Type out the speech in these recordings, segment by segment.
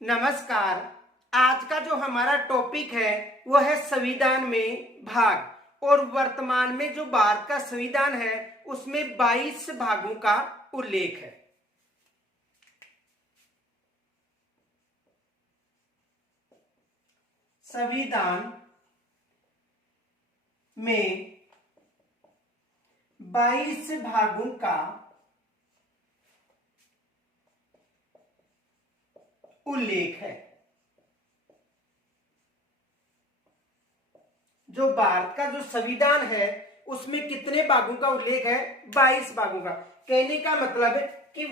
नमस्कार। आज का जो हमारा टॉपिक है वो है संविधान में भाग। और वर्तमान में जो भारत का संविधान है उसमें 22 भागों का उल्लेख है। संविधान में 22 भागों का उल्लेख है। जो भारत का जो संविधान है उसमें कितने भागों का उल्लेख है? 22 भागों का। कहने का मतलब है कि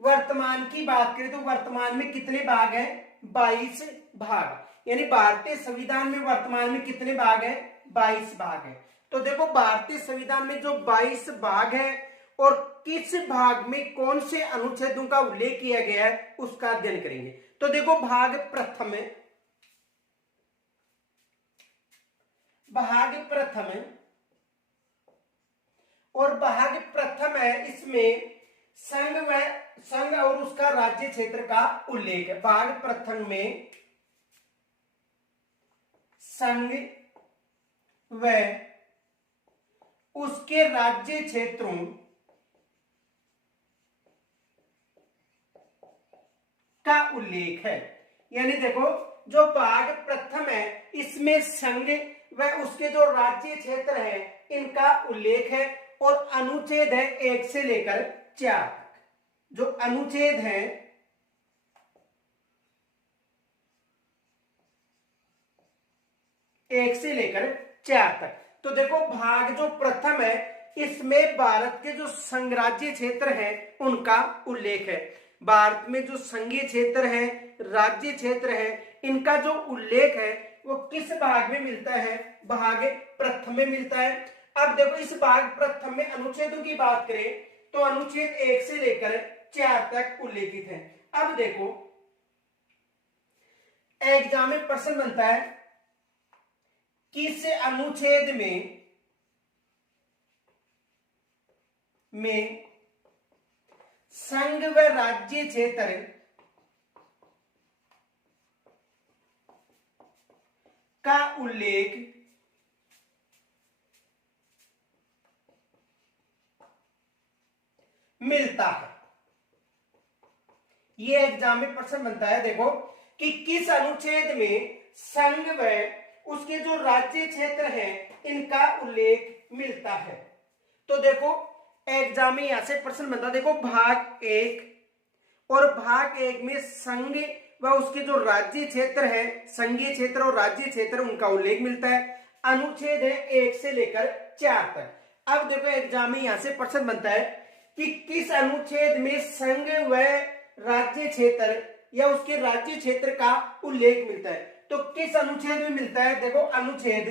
वर्तमान की बात करें तो वर्तमान में कितने भाग हैं? 22 भाग। यानी भारतीय संविधान में वर्तमान में कितने भाग हैं? 22 भाग हैं। तो देखो भारतीय संविधान में जो 22 भाग है और किस भाग में कौन से अनुच्छेदों का उल्लेख किया गया है उसका अध्ययन करेंगे। तो देखो भाग प्रथम और भाग प्रथम है, इसमें संघ और उसका राज्य क्षेत्र का उल्लेख है। भाग प्रथम में संघ व उसके राज्य क्षेत्रों का उल्लेख है। यानी देखो जो भाग प्रथम है इसमें संघ व उसके जो राज्य क्षेत्र है इनका उल्लेख है और अनुच्छेद है 1 से लेकर 4 तक। जो अनुच्छेद है 1 से लेकर 4 तक। तो देखो भाग जो प्रथम है इसमें भारत के जो संघराज्य क्षेत्र है उनका उल्लेख है। भारत में जो संघीय क्षेत्र है, राज्य क्षेत्र है, इनका जो उल्लेख है वो किस भाग में मिलता है? भाग प्रथम में मिलता है। अब देखो इस भाग प्रथम में अनुच्छेदों की बात करें तो अनुच्छेद 1 से लेकर 4 तक उल्लेखित है। अब देखो एग्जाम में प्रश्न बनता है किस अनुच्छेद में संघ व राज्य क्षेत्र का उल्लेख मिलता है। ये एग्जाम में प्रश्न बनता है देखो कि किस अनुच्छेद में संघ व उसके जो राज्य क्षेत्र है इनका उल्लेख मिलता है। तो देखो एग्जाम में यहां से प्रश्न बनता है, देखो भाग 1 और भाग 1 में संघ व उसके जो राज्य क्षेत्र है, संघीय क्षेत्र और राज्य क्षेत्र, उनका उल्लेख मिलता है। अनुच्छेद है 1 से लेकर 4 तक। अब देखो एग्जाम में यहां से प्रश्न बनता है कि किस अनुच्छेद में संघ व राज्य क्षेत्र या उसके राज्य क्षेत्र का उल्लेख मिलता है। तो किस अनुच्छेद में मिलता है? देखो अनुच्छेद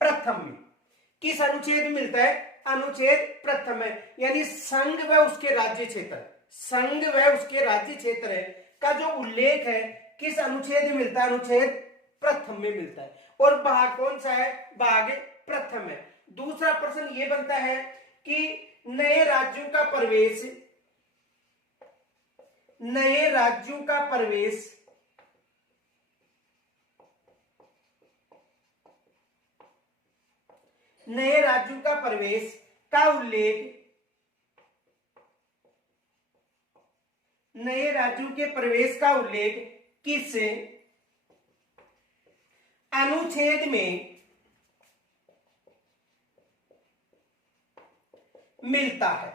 प्रथम में। किस अनुच्छेद में मिलता है? अनुच्छेद प्रथम में। यानी संघ व उसके राज्य क्षेत्र, संघ व उसके राज्य क्षेत्र है का जो उल्लेख है किस अनुच्छेद में मिलता है? अनुच्छेद प्रथम में मिलता है। और भाग कौन सा है? भाग प्रथम है। दूसरा प्रश्न ये बनता है कि नए राज्यों का प्रवेश नए राज्यों का प्रवेश का उल्लेख नए राज्यों के प्रवेश का उल्लेख किस अनुच्छेद में मिलता है?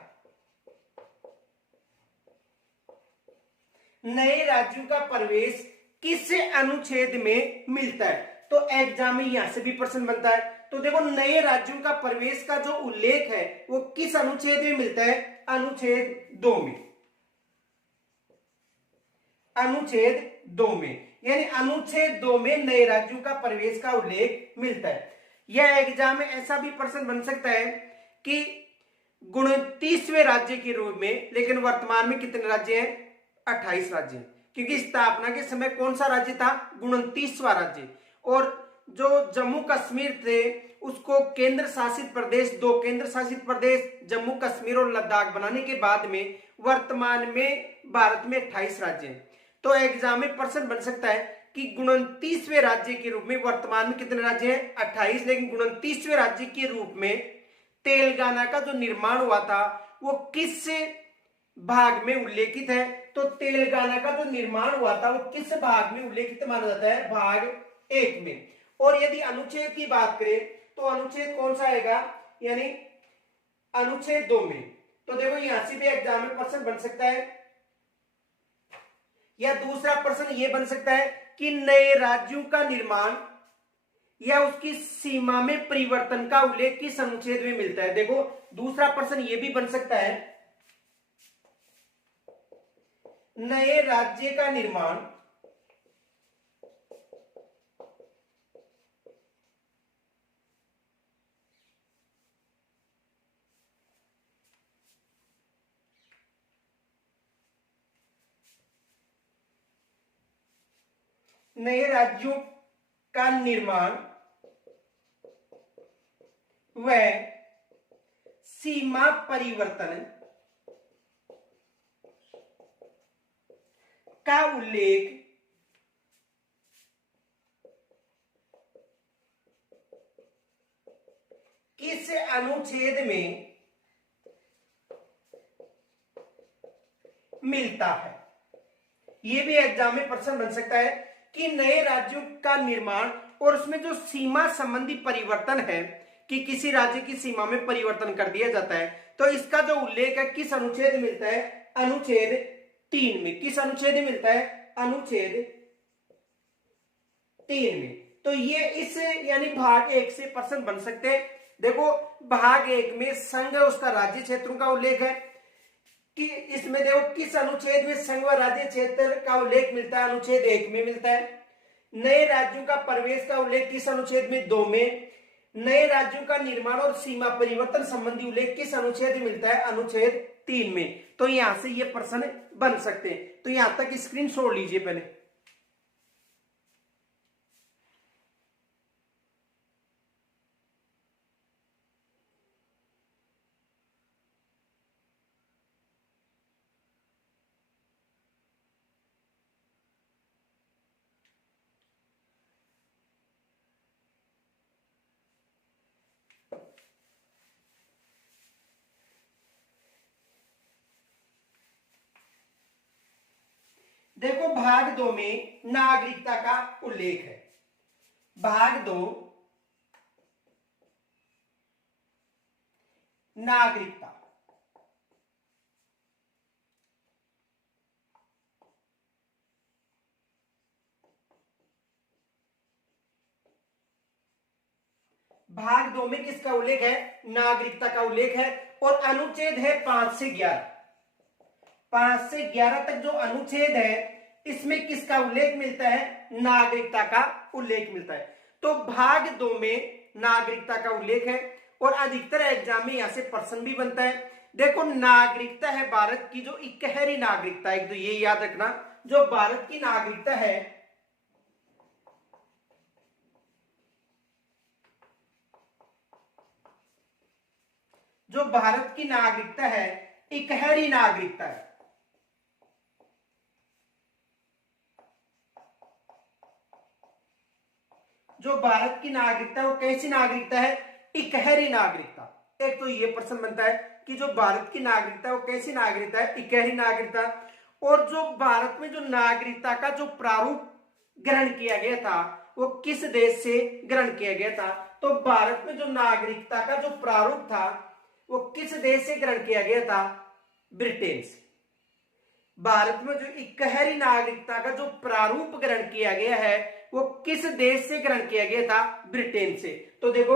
नए राज्यों का प्रवेश किस अनुच्छेद में मिलता है? तो एग्जाम में यहां से भी प्रश्न बनता है। तो देखो नए राज्यों का प्रवेश का जो उल्लेख है वो किस अनुच्छेद में मिलता है? अनुच्छेद 2 में। अनुच्छेद 2 में। यानी अनुच्छेद 2 में नए राज्यों का प्रवेश का उल्लेख मिलता है। यह एग्जाम में ऐसा भी प्रश्न बन सकता है कि 29वें राज्य के रूप में, लेकिन वर्तमान में कितने राज्य हैं? 28 राज्य। क्योंकि स्थापना के समय कौन सा राज्य था? 29वां राज्य। और जो जम्मू कश्मीर थे उसको केंद्र शासित प्रदेश, 2 केंद्र शासित प्रदेश जम्मू कश्मीर और लद्दाख बनाने के बाद में वर्तमान में भारत में 28 राज्य हैं। तो एग्जाम में प्रश्न बन सकता है कि 29वें राज्य के रूप में, वर्तमान में कितने राज्य हैं 28, लेकिन 29वें राज्य के रूप में तेलंगाना का जो निर्माण हुआ था वो किस भाग में उल्लेखित है? तो तेलंगाना का जो निर्माण हुआ था वो किस भाग में उल्लेखित माना जाता है? भाग 1 में। और यदि अनुच्छेद की बात करें तो अनुच्छेद कौन सा आएगा? यानी अनुच्छेद 2 में। तो देखो यहां से भी एग्जाम में प्रश्न बन सकता है, या दूसरा प्रश्न यह बन सकता है कि नए राज्यों का निर्माण या उसकी सीमा में परिवर्तन का उल्लेख किस अनुच्छेद में मिलता है? देखो दूसरा प्रश्न यह भी बन सकता है, नए राज्य का निर्माण नए राज्यों का निर्माण व सीमा परिवर्तन का उल्लेख किस अनुच्छेद में मिलता है? यह भी एग्जाम में प्रश्न बन सकता है कि नए राज्यों का निर्माण और उसमें जो सीमा संबंधी परिवर्तन है कि किसी राज्य की सीमा में परिवर्तन कर दिया जाता है, तो इसका जो उल्लेख है किस अनुच्छेद में मिलता है? अनुच्छेद 3 में। किस अनुच्छेद में मिलता है? अनुच्छेद 3 में। तो ये इस यानी भाग 1 से प्रश्न बन सकते हैं। देखो भाग 1 में संघ उसका राज्य क्षेत्रों का उल्लेख है कि इसमें देखो किस अनुच्छेद में संघ व राज्य क्षेत्र का उल्लेख मिलता है? अनुच्छेद 1 में मिलता है। नए राज्यों का प्रवेश का उल्लेख किस अनुच्छेद में? 2 में। नए राज्यों का निर्माण और सीमा परिवर्तन संबंधी उल्लेख किस अनुच्छेद में मिलता है? अनुच्छेद 3 में। तो यहां से ये प्रश्न बन सकते हैं। तो यहां तक स्क्रीन छोड़ लीजिए पहले। देखो भाग 2 में नागरिकता का उल्लेख है। भाग 2 नागरिकता। भाग 2 में किसका उल्लेख है? नागरिकता का उल्लेख है। और अनुच्छेद है 5 से 11। 5 से 11 तक जो अनुच्छेद है इसमें किसका उल्लेख मिलता है? नागरिकता का उल्लेख मिलता है। तो भाग 2 में नागरिकता का उल्लेख है और अधिकतर एग्जाम में यहां से प्रश्न भी बनता है। देखो नागरिकता है भारत की जो इकहरी नागरिकता है, तो ये याद रखना, जो भारत की नागरिकता है जो भारत की नागरिकता है इकहरी नागरिकता है। जो भारत की नागरिकता है वो कैसी नागरिकता है? इकहरी नागरिकता। एक तो ये प्रश्न बनता है कि जो भारत की नागरिकता है वो कैसी नागरिकता है? इकहरी नागरिकता। और जो भारत में जो नागरिकता का जो प्रारूप ग्रहण किया गया था वो किस देश से ग्रहण किया गया था? तो भारत में जो नागरिकता का जो प्रारूप था वो किस देश से ग्रहण किया गया था? ब्रिटेन से। भारत में जो इकहरी नागरिकता का जो प्रारूप ग्रहण किया गया है वो किस देश से ग्रहण किया गया था? ब्रिटेन से। तो देखो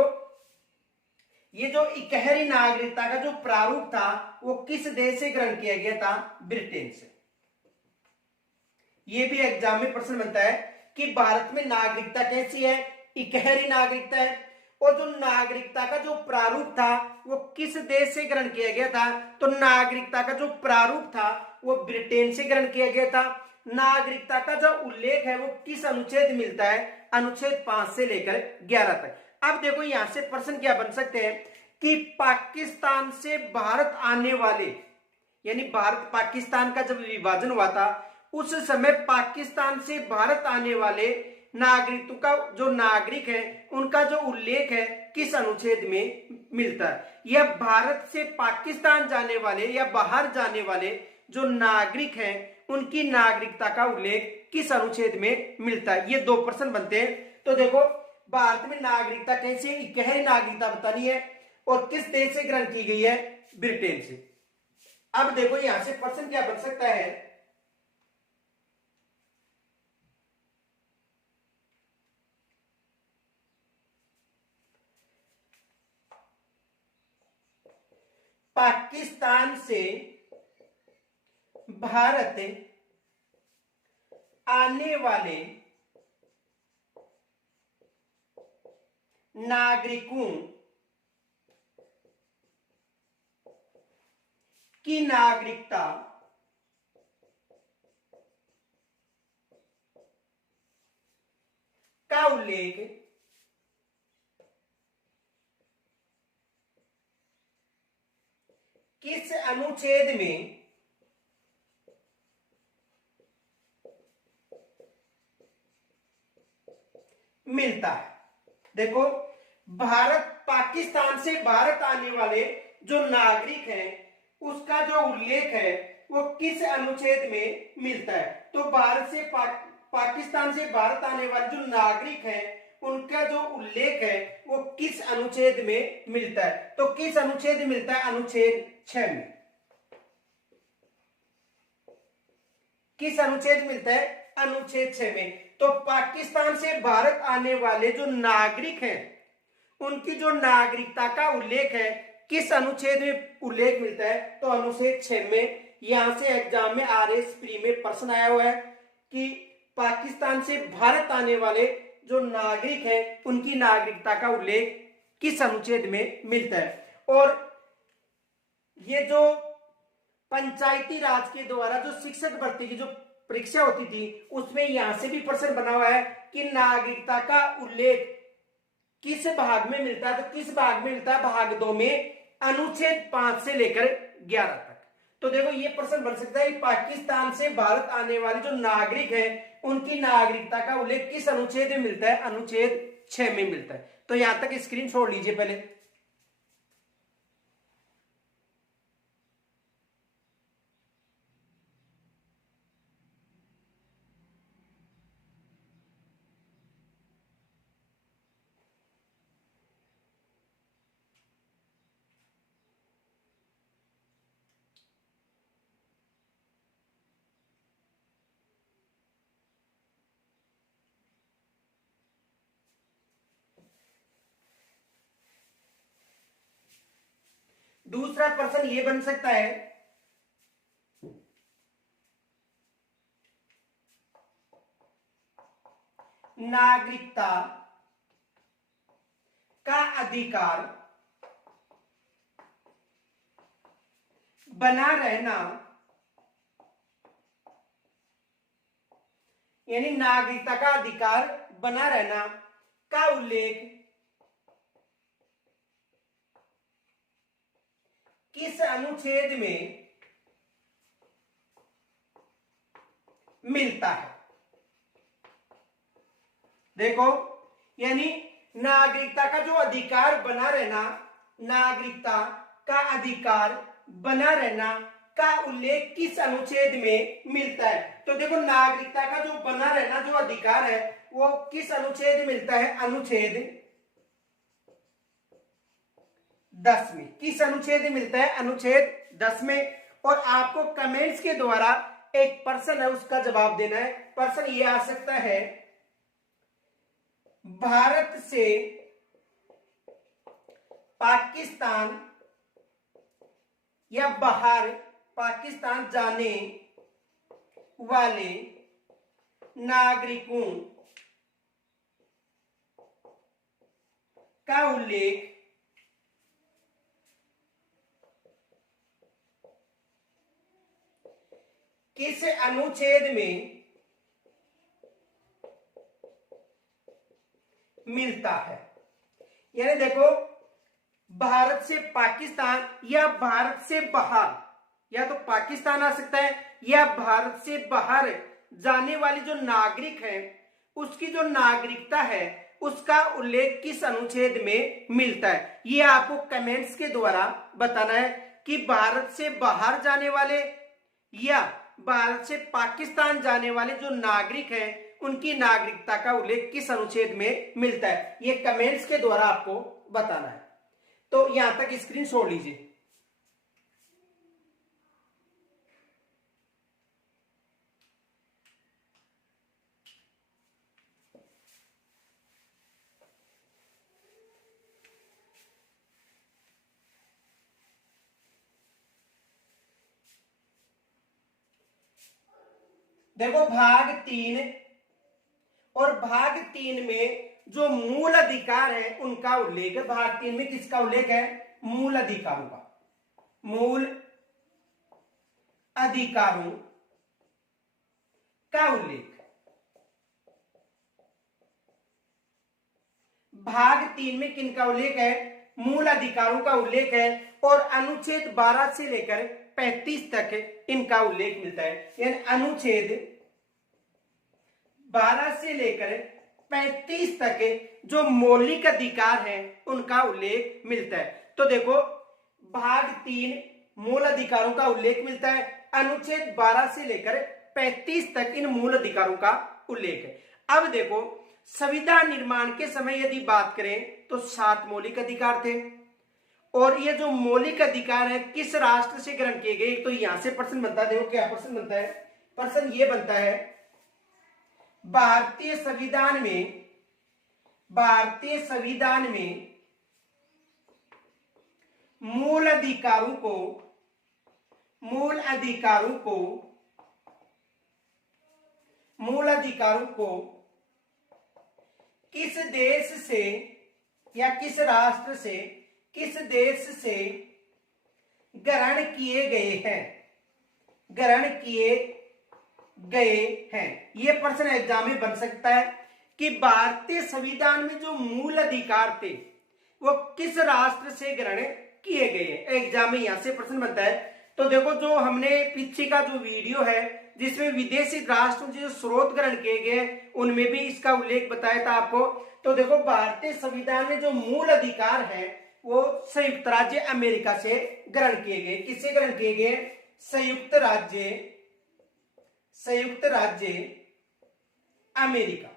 ये जो इकहरी नागरिकता का जो प्रारूप था वो किस देश से ग्रहण किया गया था? ब्रिटेन से। ये भी एग्जाम में प्रश्न बनता है कि भारत में नागरिकता कैसी है? इकहरी नागरिकता है। और जो नागरिकता का जो प्रारूप था वो किस देश से ग्रहण किया गया था? तो नागरिकता का जो प्रारूप था वो ब्रिटेन से ग्रहण किया गया था। नागरिकता का जो उल्लेख है वो किस अनुच्छेद मिलता है? अनुच्छेद 5 से लेकर 11 तक। अब देखो यहां से प्रश्न क्या बन सकते हैं कि पाकिस्तान से भारत आने वाले, यानी भारत पाकिस्तान का जब विभाजन हुआ था उस समय पाकिस्तान से भारत आने वाले नागरिकों का जो नागरिक है उनका जो उल्लेख है किस अनुच्छेद में मिलता है। या भारत से पाकिस्तान जाने वाले या बाहर जाने वाले जो नागरिक हैं उनकी नागरिकता का उल्लेख किस अनुच्छेद में मिलता है। ये दो प्रश्न बनते हैं। तो देखो भारत में नागरिकता कैसे, गहरी नागरिकता बतानी है और किस देश से ग्रहण की गई है, ब्रिटेन से। अब देखो यहां से प्रश्न क्या बन सकता है, पाकिस्तान से भारत आने वाले नागरिकों की नागरिकता का उल्लेख किस अनुच्छेद में मिलता है। देखो भारत पाकिस्तान से भारत आने वाले जो नागरिक हैं उसका जो उल्लेख है वो किस अनुच्छेद में मिलता है। तो भारत से पाकिस्तान से भारत आने वाले जो नागरिक हैं उनका जो उल्लेख है वो किस अनुच्छेद में मिलता है। तो किस अनुच्छेद में मिलता है, अनुच्छेद 6 में। किस अनुच्छेद मिलता है, अनुच्छेद 6 में। तो पाकिस्तान से भारत आने वाले जो नागरिक हैं उनकी जो नागरिकता का उल्लेख है किस अनुच्छेद में उल्लेख मिलता है, तो अनुच्छेद 6 में। यहां से एग्जाम में RS प्री में प्रश्न आया हुआ है कि पाकिस्तान से भारत आने वाले जो नागरिक हैं उनकी नागरिकता का उल्लेख किस अनुच्छेद में मिलता है। और ये जो पंचायती राज के द्वारा जो शिक्षक भर्ती की जो परीक्षा होती थी उसमें यहां से भी प्रश्न बना हुआ है कि नागरिकता का उल्लेख किस भाग में मिलता है। तो किस भाग में मिलता है, भाग 2 में, अनुच्छेद 5 से लेकर 11 तक। तो देखो ये प्रश्न बन सकता है पाकिस्तान से भारत आने वाले जो नागरिक हैं उनकी नागरिकता का उल्लेख किस अनुच्छेद में मिलता है, अनुच्छेद 6 में मिलता है। तो यहां तक स्क्रीन छोड़ लीजिए पहले। दूसरा प्रश्न ये बन सकता है नागरिकता का अधिकार बना रहना, यानी नागरिकता का अधिकार बना रहना का उल्लेख किस अनुच्छेद में मिलता है। देखो यानी नागरिकता का जो अधिकार बना रहना, नागरिकता का अधिकार बना रहना का उल्लेख किस अनुच्छेद में मिलता है। तो देखो नागरिकता का जो बना रहना जो अधिकार है वो किस अनुच्छेद में मिलता है, अनुच्छेद 10 में। किस अनुच्छेद में मिलता है, अनुच्छेद 10 में। और आपको कमेंट्स के द्वारा एक प्रश्न है उसका जवाब देना है। प्रश्न ये आ सकता है, भारत से पाकिस्तान या बाहर पाकिस्तान जाने वाले नागरिकों का उल्लेख किस अनुच्छेद में मिलता है। यानी देखो, भारत से पाकिस्तान या भारत से बाहर, या तो पाकिस्तान आ सकता है या भारत से बाहर जाने वाली जो नागरिक है उसकी जो नागरिकता है उसका उल्लेख किस अनुच्छेद में मिलता है। ये आपको कमेंट्स के द्वारा बताना है कि भारत से बाहर जाने वाले या भारत से पाकिस्तान जाने वाले जो नागरिक हैं उनकी नागरिकता का उल्लेख किस अनुच्छेद में मिलता है। ये कमेंट्स के द्वारा आपको बताना है। तो यहां तक स्क्रीन छोड़ लीजिए। देखो, भाग 3 और भाग 3 में जो मूल अधिकार है उनका उल्लेख है। भाग 3 में किसका उल्लेख है? मूल अधिकारों का। मूल अधिकारों का उल्लेख भाग 3 में किनका उल्लेख है? मूल अधिकारों का उल्लेख है। और अनुच्छेद 12 से लेकर 35 तक इनका उल्लेख मिलता है। यानी अनुच्छेद 12 से लेकर 35 तक जो मौलिक अधिकार है उनका उल्लेख मिलता है। तो देखो, भाग 3 मूल अधिकारों का उल्लेख मिलता है। अनुच्छेद 12 से लेकर 35 तक इन मूल अधिकारों का उल्लेख है। अब देखो, संविधान निर्माण के समय यदि बात करें तो 7 मौलिक अधिकार थे। और ये जो मौलिक अधिकार है किस राष्ट्र से ग्रहण किए गए? तो यहां से प्रश्न बनता है। देखो क्या प्रश्न बनता है? प्रश्न ये बनता है, भारतीय संविधान में मूल अधिकारों को किस देश से या किस राष्ट्र से, किस देश से ग्रहण किए गए हैं। यह प्रश्न एग्जाम में बन सकता है कि भारतीय संविधान में जो मूल अधिकार थे वो किस राष्ट्र से ग्रहण किए गए हैं। एग्जाम में यहां से प्रश्न बनता है। तो देखो, जो हमने पीछे का जो वीडियो है जिसमें विदेशी राष्ट्रों से जो स्रोत ग्रहण किए गए उनमें भी इसका उल्लेख बताया था आपको। तो देखो, भारतीय संविधान में जो मूल अधिकार है वो संयुक्त राज्य अमेरिका से ग्रहण किए गए। किससे ग्रहण किए गए? संयुक्त राज्य अमेरिका।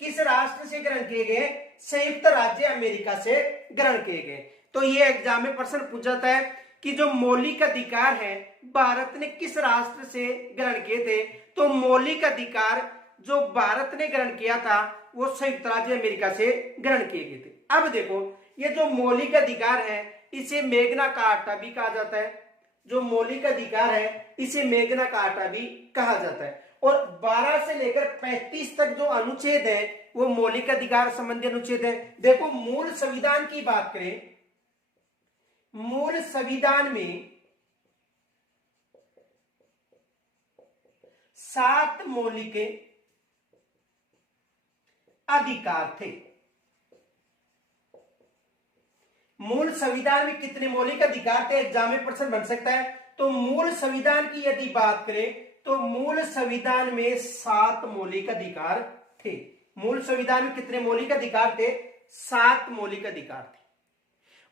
किस राष्ट्र से ग्रहण किए गए? संयुक्त राज्य अमेरिका से ग्रहण किए गए। तो ये एग्जाम में प्रश्न पूछा जाता है कि जो मौलिक अधिकार है भारत ने किस राष्ट्र से ग्रहण किए थे? तो मौलिक अधिकार जो भारत ने ग्रहण किया था वो संयुक्त राज्य अमेरिका से ग्रहण किए गए थे। अब देखो, ये जो मौलिक अधिकार है इसे मैग्ना कार्टा भी कहा जाता है। जो मौलिक अधिकार है इसे मैग्ना कार्टा भी कहा जाता है। और 12 से लेकर 35 तक जो अनुच्छेद है वो मौलिक अधिकार संबंधी अनुच्छेद है। देखो, मूल संविधान की बात करें, मूल संविधान में 7 मौलिक अधिकार थे। मूल संविधान में कितने मौलिक अधिकार थे? एग्जाम में प्रश्न बन सकता है। तो मूल संविधान की यदि बात करें तो मूल संविधान में 7 मौलिक अधिकार थे। मूल संविधान में कितने मौलिक अधिकार थे? 7 मौलिक अधिकार थे।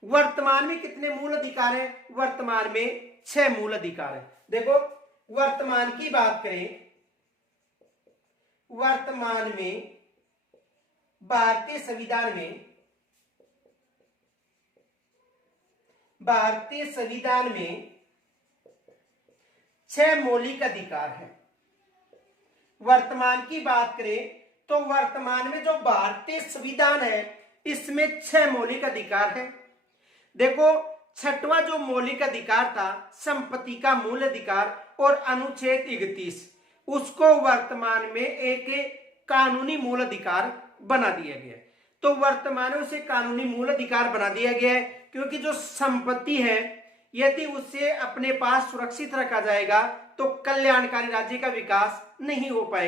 वर्तमान में कितने मूल अधिकार हैं? वर्तमान में 6 मूल अधिकार हैं। देखो, वर्तमान की बात करें, वर्तमान में भारतीय संविधान में 6 मौलिक अधिकार हैं। वर्तमान की बात करें तो वर्तमान में जो भारतीय संविधान है इसमें 6 मौलिक अधिकार हैं। देखो, 6वां जो मौलिक अधिकार था संपत्ति का मूल अधिकार और अनुच्छेद 31, उसको वर्तमान में एक कानूनी मूल अधिकार बना दिया गया। तो वर्तमान में उसे कानूनी मूल अधिकार बना दिया गया है क्योंकि जो संपत्ति है यदि उसे अपने पास सुरक्षित रखा जाएगा तो कल्याणकारी राज्य का विकास नहीं हो पाएगा।